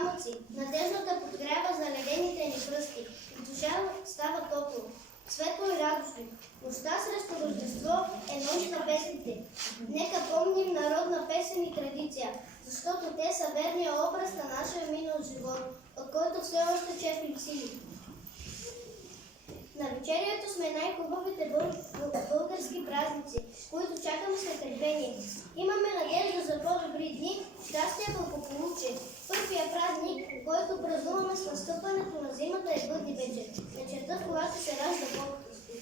камъци, надеждата подгрява заледените ни пръсти, в душа става топло, светло и радостно. Нощта срещу Рождество е нощ на песните. Нека помним народна песен и традиция, защото те са верния образ на нашия минал живот, от който все още черпим сили. На вечерието сме най-хубавите български празници, които чакаме с нетърпение. Имаме надежда за по-добри дни, щастие и благополучие. Първия празник, който празнуваме с настъпването на зимата, е Бъдни вечер, вечерта, в която се ражда Бог Христос.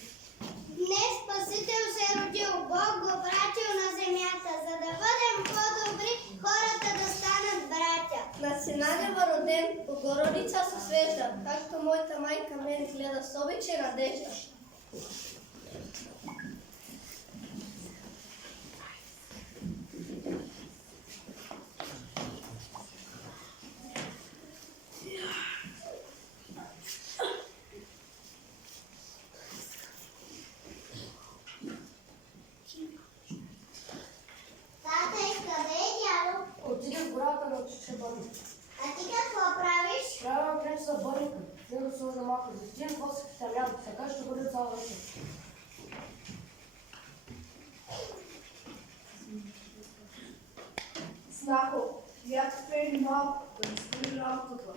Днес Спасител се е родил, Бог го пратил на земята, за да бъдем по-добри, хората да станат братя. На Синадева роден, Богородица се свежда, както моята майка мен гледа с обич и надежда. Отиде в гората да отчича бъдника. А ти какво правиш? Трябва да принеса бъдника. Трябва да сложа малко зехтин, после питамян. Така ще бъде цяла вечер. Снахо, я те малко да не спри работата.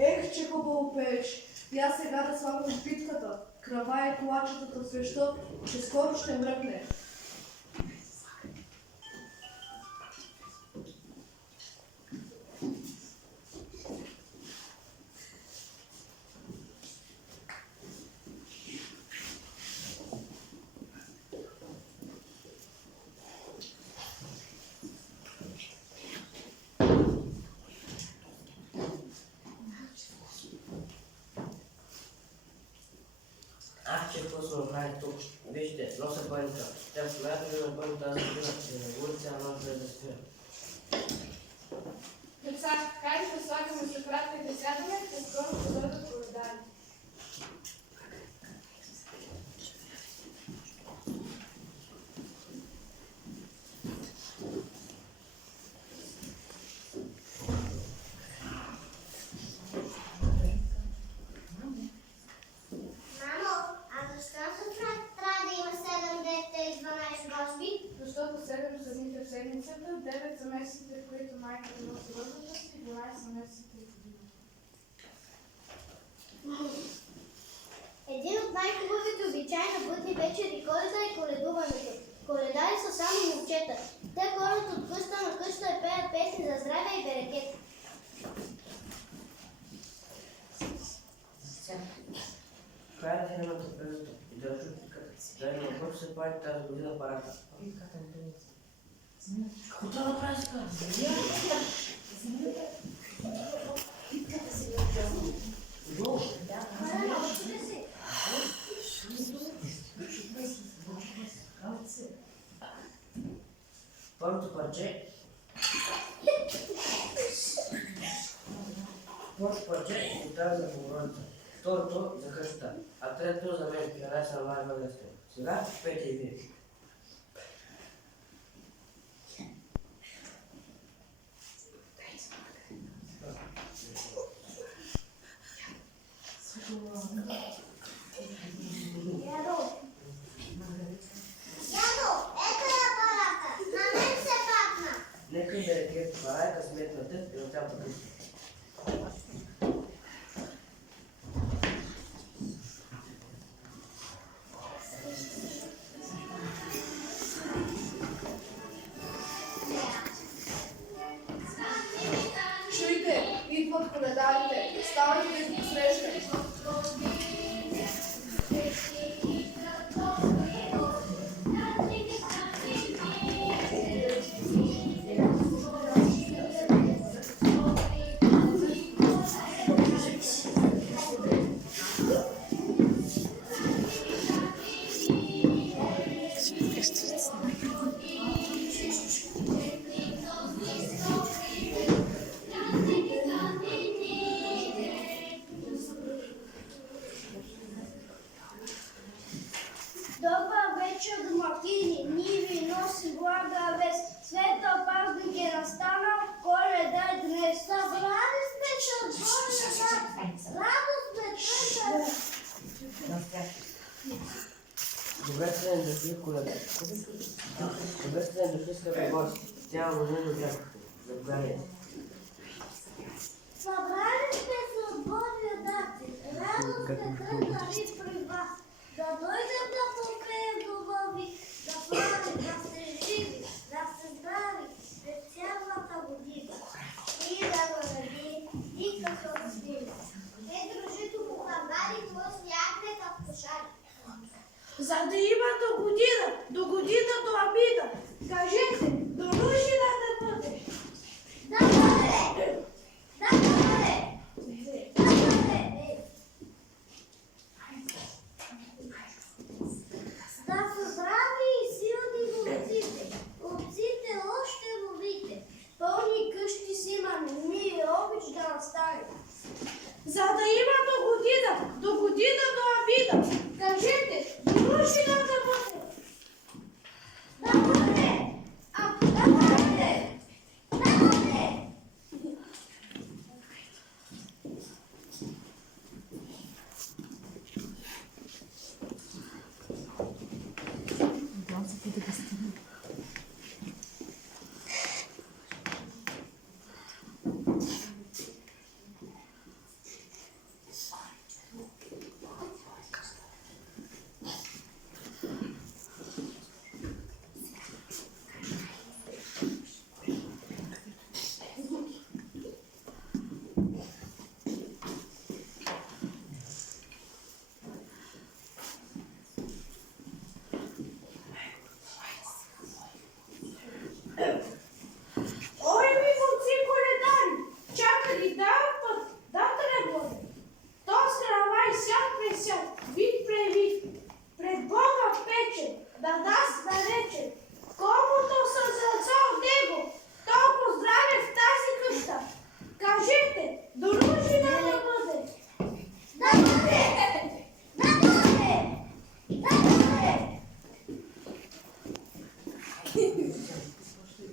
Ех, че хубаво пееш. Я сега да слагам в битката. Крава и плачетата свеща, че скоро ще мръкне. Ах, че вкусно прави тук. Вижте, нося бъника. Тя в смята ми на бъника да спира. И на улица може да спира. Деца, хайде да слагаме съкратно и да сядаме, че скоро ще дойдат Коледари. Мамо, а защо трябва да има 7 дете и 12 госби? Защото 7 са дните в седмицата, 9 са месеците, в които майката носи рождата си, и 12 са месеците в годината. Един от най-хубавите обичаи на Бъдни вечер и Коледа е коледуването. Коледари са само момчета. Те ходят от къща на къща и пеят песни за здраве и берекет. Хайде да хранят трапезата и да чупиката. Да има какво се прави тази година парата. Какво това направи сега? Първото парче от тази за Богородица, второто за кръста, а третото за мен, 13 на май възрастен. Сега пейте и вие. Дядо, ето е апарата. На мен се падна. Нека и берекет парайка сметната и оттам пък. Добър вечер, домакини, ниви носи блага вест. Света празник е настанал, Коледа е днес. Събрали сме се от Божия дар, радост ме тръгна. Добре сте ни дошли, колега. Добре сте ни дошли, скъпи гости. Цяло много очаквахте. Заповядайте. Събрали сме се от Божия дар, радост ме тръгна и при вас. Да дойдем да попеем дома ви, да славим, да сте живи, да сте здрави през цялата година. И да го ради, и като родили. Е, дружито му хабари, твой сняг не като пошари. За да има до година